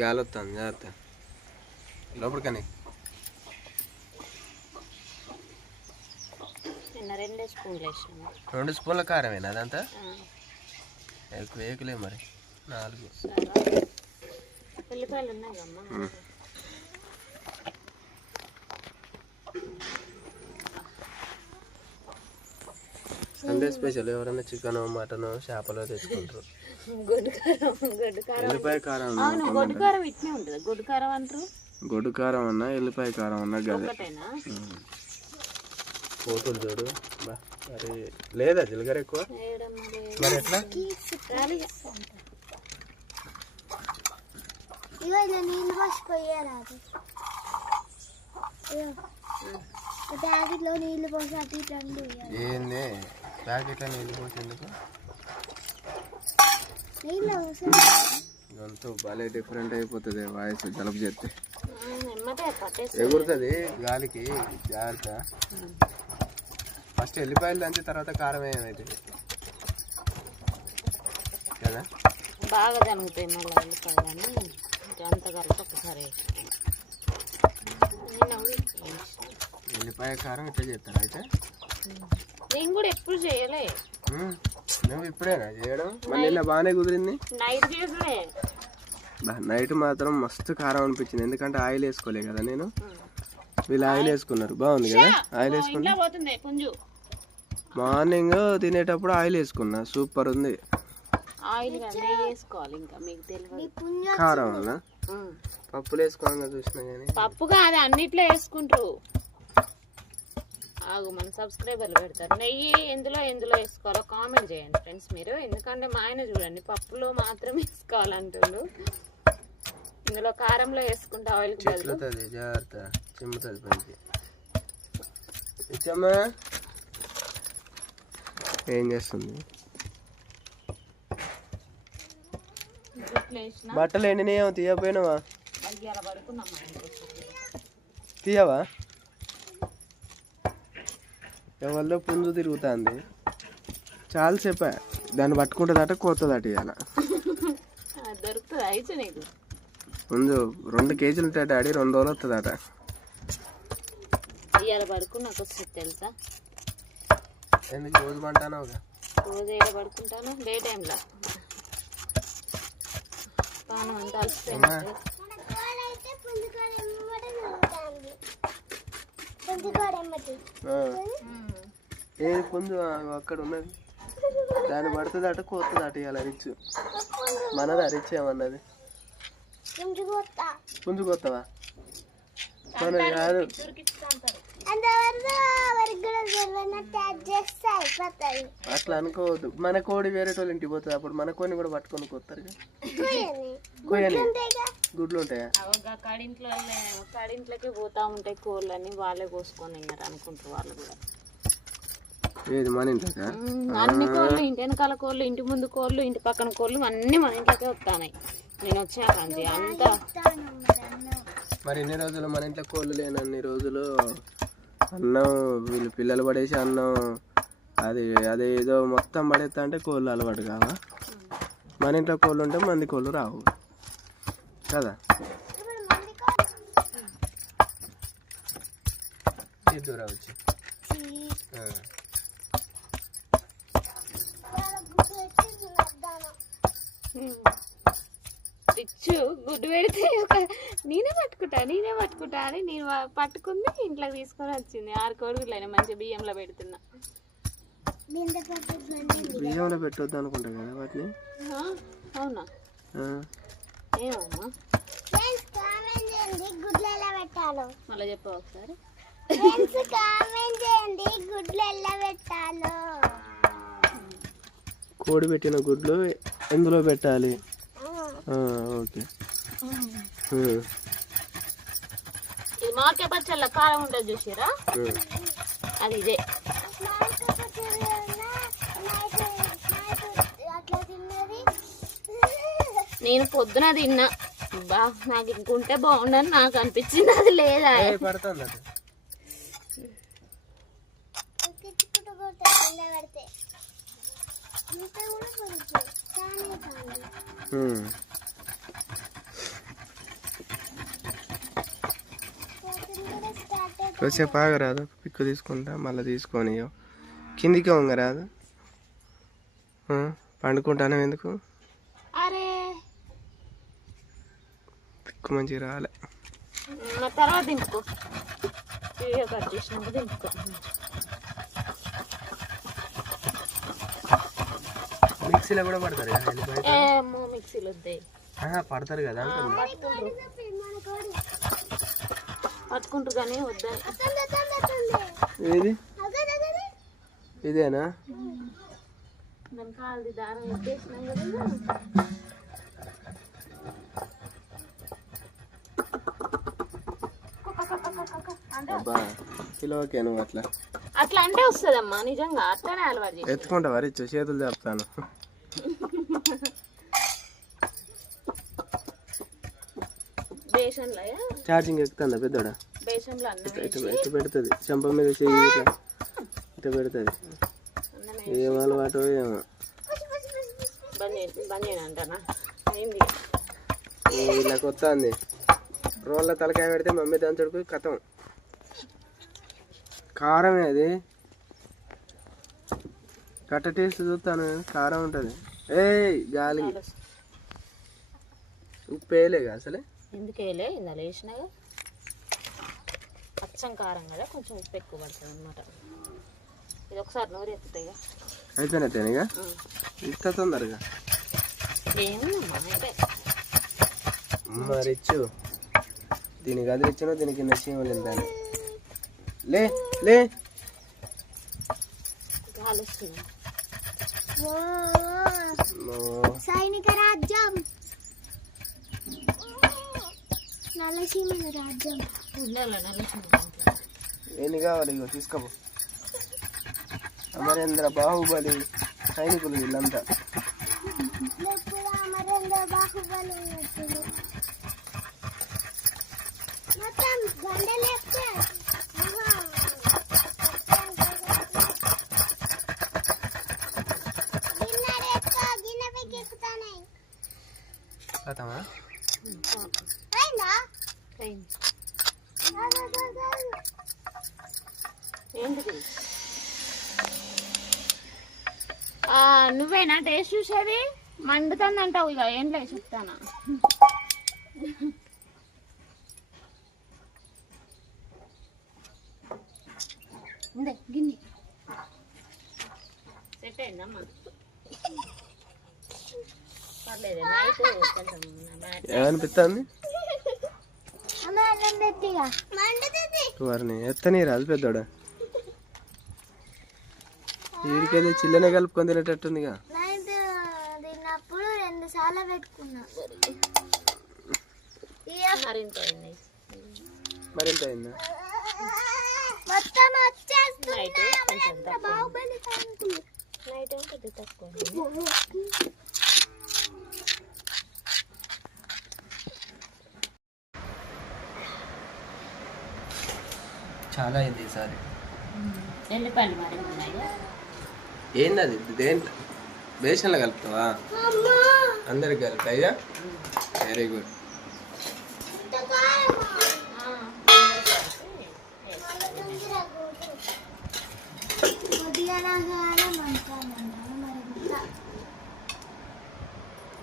గాలి వస్తుంది జాగ్రత్త లోపలికని. నిన్న 2 స్పూన్లు వేసాము. 2 స్పూన్ల కారమేనా అదంతా? ఎక్కువ వేయకులే మరి 4. ఉల్లిపాయలు ఉన్నాయి కమ్మా. సండే స్పెషల్ ఎవరైనా చికెన్ మటన్ చేపలు తెచ్చుకుంటారు. ఎల్లిపాయ కారం. గొడ్డు కారం ఇట్నే ఉంటుంది. గొడ్డు కారం అంటారు. గొడ్డు కారం అన్నా ఎల్లిపాయ కారం అన్నా గదే. పోతులు చూడు మరి లేదా జీలకర్ర ఎక్కువ మరి ఎట్లా? నీళ్ళు పోసిపోయారు ప్యాకెట్లో నీళ్ళు పోసి అటు ఇటు ఏంది ప్యాకెట్లో నీళ్ళు పోసి ఎందుకు? గొంతు భలే డిఫరెంట్ అయిపోతుంది వాయిస్ జలుబు చేస్తే ఎగురుతుంది గాలికి జాగ్రత్త. ఫస్ట్ ఎల్లిపాయలు దంచి తర్వాత కారం ఏమవుతుంది కదా బాగా జరుగుతాయి. మళ్ళీ ఎల్లిపాయలు అంత కలిపి ఒకసారి ఎల్లిపాయ కారం ఇట్లా చేస్తారు అయితే. నేను కూడా ఎప్పుడు చేయలే. నువ్వు ఇప్పుడేనా చేయడం? మళ్ళీ నిన్న బాగానే కుదిరింది. నైట్ మాత్రం మస్తు కారం అనిపించింది ఎందుకంటే ఆయిల్ వేసుకోలే కదా నేను. వీళ్ళు ఆయిల్ వేసుకున్నారు బాగుంది కదా. ఆయిల్ వేసుకున్నా మార్నింగ్ తినేటప్పుడు ఆయిల్ వేసుకున్నా సూపర్ ఉంది. కారం వల్ల పప్పులు వేసుకోవాలని చూసినా కానీ పప్పు కాదు అన్నిట్లో వేసుకుంటారు. ఆగు మన సబ్స్క్రైబర్లు పెడతారు. నెయ్యి ఎందులో వేసుకోవాలో కామెంట్ చేయండి ఫ్రెండ్స్ మీరు. ఎందుకంటే మా ఆయన చూడండి పప్పులో మాత్రం వేసుకోవాలంటుండు. ఇందులో కారంలో వేసుకుంటే ఆయిల్ చిమ్ముతుంది జాగ్రత్త చిమ్ముతుంది పైకి. ఇచ్చమ్మా ఏం చేస్తుంది? బట్టలు ఎండినేమో తీయపోయినావా? తీయవా? ఎవరిలో పుంజు తిరుగుతుంది చాలా చెప్పా. దాన్ని పట్టుకుంటుందట కోతుందట ఇవాళ. పుంజు 2 కేజీలు ఉంటాయి డాడీ. 2 రోజులు వస్తుందట. ఇవాళ పడుకున్నాక వస్తుంది తెలుసా? ఎందుకు రోజు పంటాను? రోజు ఏదో పడుకుంటాను డే టైంలో. పానం అంతా అలసిపోయింది. ఏది పుంజు అక్కడ ఉన్నది. దాన్ని పడుతుందట కోతుందట ఇవాళ రిచ్. మనదా రిచ్ ఏమన్నది? పుంజు కొత్తవా? మన కాదు. అట్లా అనుకోవద్దు. మన కోడి వేరే వాళ్ళ ఇంటికి పోతుంది అప్పుడు మన కోడిని కూడా పట్టుకొని కొత్తారు. గుడ్లు ఉంటాయా? కడింట్లోకి పోతా ఉంటాయి కోళ్ళని. వాళ్ళే కోసుకొని అనుకుంటారు వాళ్ళు కూడా. ఏది మన ఇంట్లోకా? అన్ని కోళ్ళు ఇంటి వెనకాల కోళ్ళు, ఇంటి ముందు కోళ్ళు, ఇంటి పక్కన కోళ్ళు అన్ని మన ఇంట్లోకే వస్తాయి. నేను వచ్చాకండి అంతా. మరి ఎన్ని రోజులు మన ఇంట్లో కోళ్ళు లేనన్ని రోజులు అన్నం వీళ్ళు పిల్లలు పడేసి అన్నం అది ఏదో మొత్తం పడేస్తా అంటే కోళ్ళు అలవాటు కావా? మన ఇంట్లో కోళ్ళు ఉంటే మంది కోళ్ళు రావు కదా. రావచ్చు రిచ్చు గుడ్డు పెడితే నేనే పట్టుకుంటా అని నేను పట్టుకుంది ఇంట్లోకి తీసుకొని వచ్చింది. 6 కోడిగుడ్లు అయినా మంచిగా బియ్యంలో పెడుతున్నా. బియ్యంలో పెట్టొద్దు అనుకుంటా కదా వాటిని. అవునా? ఏమమ్మా మళ్ళీ చెప్పావు ఒకసారి. కోడి పెట్టిన గుడ్లు ఎందులో పెట్టాలి? ఓకే. ఇది మామిడికాయ పచ్చళ్ళ కారం ఉంటుంది చూసారా? అది ఇదే. నేను పొద్దున తిన్నా. నాకు ఇంకుంటే బాగుండని నాకు అనిపించింది. అది లేదా పడుతుంది కొద్దిసేపు ఆగరాదు, పిక్కు తీసుకుంటా మళ్ళీ తీసుకొని కిందికి వంగరాదు. పండుకుంటాను ఎందుకు? అరే పిక్కు మంచిగా రాలే. తర్వాత దింపుకో, వీడియో కట్ చేసినాక దింపుకో. మిక్సీలో కూడా పడతారు కదా ఎల్లిపాయ? ఏమో మిక్సీలో వద్దాయి. పడతారు కదా పట్టుకుంటారు కానీ వద్దాయి. ఏది ఇదేనా? దాని కాలుది దారం ఎత్తేసినాం కదా. అబ్బా కిలోకే నువ్వు అట్లా అట్లా అంటే వస్తుందమ్మా, నిజంగా అట్లానే అలవాటు చేసి. ఎత్తుకుంటావా రిచ్చు? చేతులు చెప్తాను. బేసన్లో ఛార్జింగ్ ఎక్కుతుందా పెద్దోడా? బేసన్లో అన్నం ఎట్టు పెడుతుంది చెంప మీద చెయ్యి ఇట్లా ఇట్లా పెడుతుంది. ఏం అలవాటు ఏమో. బంద్ చేయను అంటానా అయింది. ఇలా కొత్త అంది రోళ్ళ తలకాయ పెడితే మమ్మీ దంచుడుకు కథం. కారమే అది, కట్ట టేస్ట్ చూస్తాను కారం ఉంటుంది. గాలి ఉప్పు వేయలేగా అసలే? ఎందుకు వేయలే, ఇందులో వేసినాగా. అచ్చం కారం కదా, కొంచెం ఉప్పు ఎక్కువ పడుతుంది అనమాట. ఇది ఒకసారి నోరు ఎత్తుతాయి అయిపోయినట్టేనా ఇంత తొందరగా? ఏముందమ్మా అయితే మరిచ్చు దీనికి అదిరిచ్చాను, దీనికి నచ్చిన దాన్ని లే లే గాలి వస్తుంది. సైనిక రాజ్యం, నల్లసీమైన రాజ్యం. ఎన్ని కావాలి? ఇగో తీసుకోపో. అమరేంద్ర బాహుబలి సైనికులు వీళ్ళంతా. అమరేంద్ర బాహుబలి మొత్తం గండలేస్తే ఏంటిది? నువ్వేనా టేస్ట్ చూసేది? మండుతుంది అంటావు ఇక ఏం లేదు చెప్తానా. గిన్నె సెట్ అయిందమ్మా? పర్లేదు, నైట్ కొంచెం ఏమనిపిస్తుంది? వారిని ఎత్తని రాదు పెద్దోడా. వీడికైతే చిల్లనే కలుపుకొని తినేటట్టుందిగా. తిన్నప్పుడు 2 సార్లు పెట్టుకున్నా. మరింత అయింది. మరింత అయిందా? మొత్తం వచ్చేస్తుంది. నైట్ కొంచెం నైట్ ఏం తక్కువ. చాలా అయింది ఈసారి. ఎల్లిపాయలు మరి ఉన్నాయి. ఏంది అది? దేంట్లో? బేసన్లో కలుపుతావా? అందరికి కలుపుతాయా? Very good.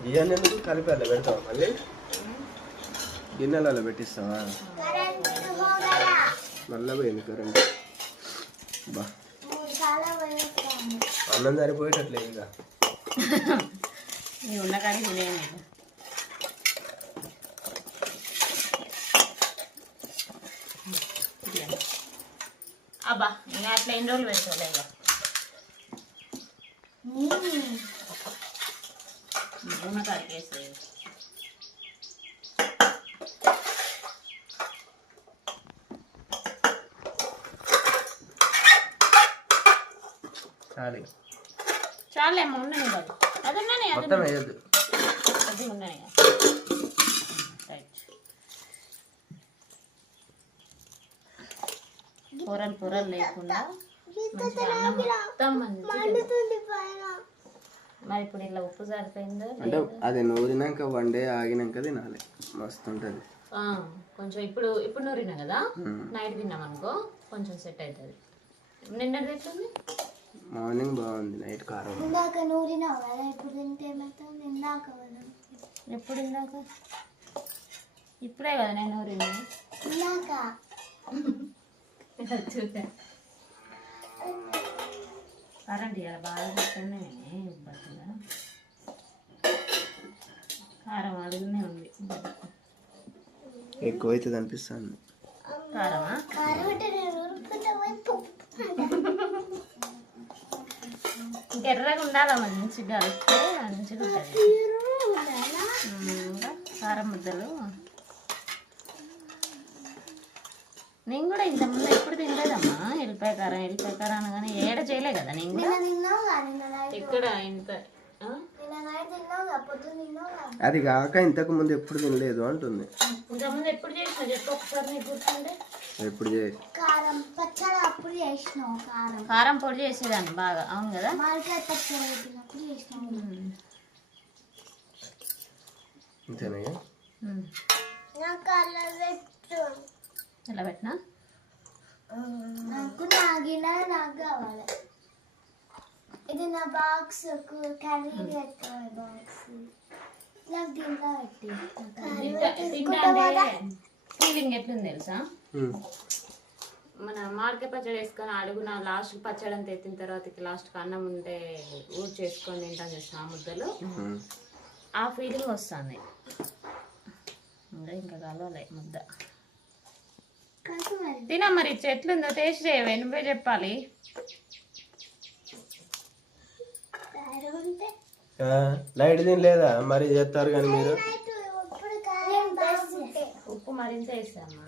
ఇవన్నీ ఎందుకు కలిపి పెడతావా? మళ్ళీ గిన్నెలలో పెట్టిస్తావా? మళ్ళీ పోయింది కరెంట్. బా అన్నం సరిపోయేటట్లే ఇంకా. ఉన్న కానీ తినేయండి. అబ్బా ఇంకా అట్లా ఎన్ని రోజులు పెడతావులే ఇక. ఉన్న కాడికి వేస్తుంది. చాలేమో ఉన్నాయి కదా, అది ఉన్నాయి, అది ఉన్నాయి. పొరలు పొరలు లేకుండా మొత్తం మరి ఇప్పుడు ఇలా ఉప్పు సరిపోయిందో అంటే అది నూరినాక 1 డే ఆగినాక తినాలి, మస్తు ఉంటుంది. కొంచెం ఇప్పుడు నూరినా కదా, నైట్ తిన్నాం అనుకో కొంచెం సెట్ అవుతుంది. నిన్నది ఎట్లుంది? మార్నింగ్ బాగుంది, నైట్ కారం. ఇందాక నూరినావు కదా, ఇప్పుడు తింటే ఏమవుతుంది? ఇందాక కదా. ఎప్పుడు ఇందాక? ఇప్పుడే కదా నేను నూరింది. ఇందాక చూద్దాం. కరెంట్ ఇవాళ బాగా పెట్టనే ఇబ్బందిగా, కారం అడుగునే ఉంది. ఎక్కువ అవుతుంది అనిపిస్తుంది. కారమా? కారం అంటే నేను ఊరుకుంటా పోయి ఇంకెర్రగా ఉండాలా మంచిగా కలిపితే మంచిగా ఉంటుంది. ఇంకా కారం ముద్దలు నేను కూడా ఇంతకుముందు ఎప్పుడు తినలేదమ్మా. ఎల్లిపాయ కారం అనగానే ఏడ చేయలే కదా నేను కూడా. ఎక్కడ ఇంత అది కాక ఇంతకు ముందు ఎప్పుడు తినలేదు అంటుంది. ఇంతకుముందు ఎప్పుడు చేసినా చెప్పు ఒకసారి, నీకు గుర్తుండే? ఎప్పుడు చేసి కారం పచ్చడి అప్పుడు చేసినావు. కారం పొడి చేసేదాన్ని బాగా, అవును కదా. మామిడికాయ పచ్చడి పెట్టినప్పుడు చేసినావు. అంతేనా? నాకు అలా పెట్టు. ఎలా పెట్టినా? నాకు నాకు కావాలి. ఇది నా బాక్స్ కర్రీ పెట్టే బాక్స్. నాకు దీంట్లో పెట్టి ఫీలింగ్ ఎట్లుంది తెలుసా? మన మామిడికాయ పచ్చడి వేసుకొని అడుగున లాస్ట్ పచ్చడి అంతా ఎత్తిన తర్వాత లాస్ట్కి అన్నం ఉంటే ఊరు చేసుకొని తింటాం చేసిన ముద్దలు, ఆ ఫీలింగ్ వస్తుంది. ఇంకా కలవలే ముద్ద. తినా మరి ఎట్లుందో టేస్ట్ చేయవే, నువ్వే చెప్పాలి. నైట్ తినలేదా మరి చెప్తారు కానీ మీరు. ఉప్పు మరింత వేస్తామా?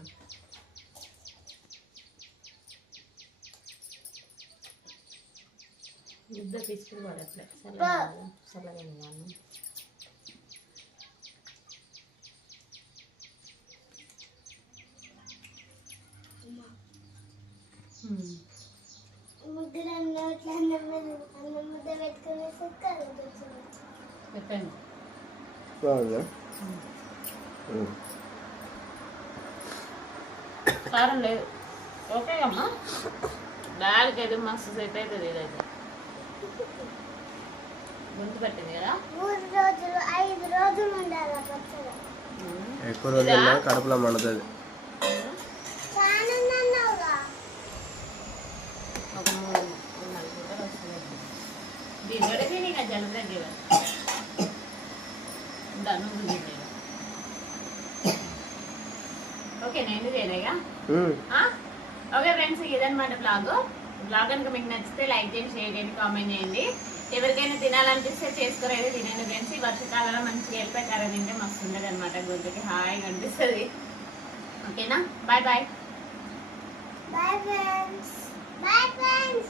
ముద్ద తీసుకుని పడట్లే, చల్లగా పెట్టండి. బాగుందా? కారం లేదు. ఓకే అమ్మా, బ్యాగ్కి అయితే మస్తు సెట్ అవుతుంది. ఇదైతే గుంటు పట్టింది కదా. 3 రోజులు 5 రోజులు ఉండాలి పచ్చడి. ఎక్కువ రోజుల్లో కడుపులో మండుతుంది. ఒక 3-4 పూటలు వస్తుంది. దీనికైతే నీకు జలుబు తగ్గేవా? నువ్వు తినేగా. ఓకే, నేను చేయలేగా. ఓకే ఫ్రెండ్స్, ఇదన్నమాట బ్లాగ్ కనుక మీకు నచ్చితే లైక్ చేయండి, షేర్ చేయండి, కామెంట్ చేయండి. ఎవరికైనా తినాలనిపిస్తే చేసుకునేది తినండి ఫ్రెండ్స్. ఈ వర్షకాలంలో మంచిగా ఎల్లిపాయ కారం తింటే మస్తు ఉండదు అనమాట, గొంతుకి హాయిగా అనిపిస్తుంది. ఓకేనా? Bye bye. Bye friends. Bye friends.